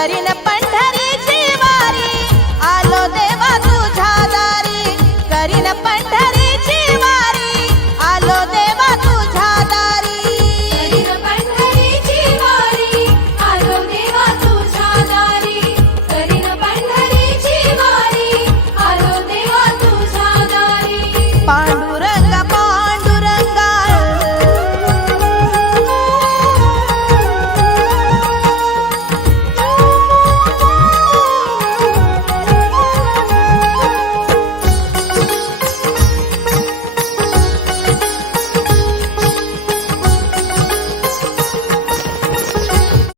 करीन पंढरीची वारी आलो देवा तुझ्या दारी. करीन पंढरी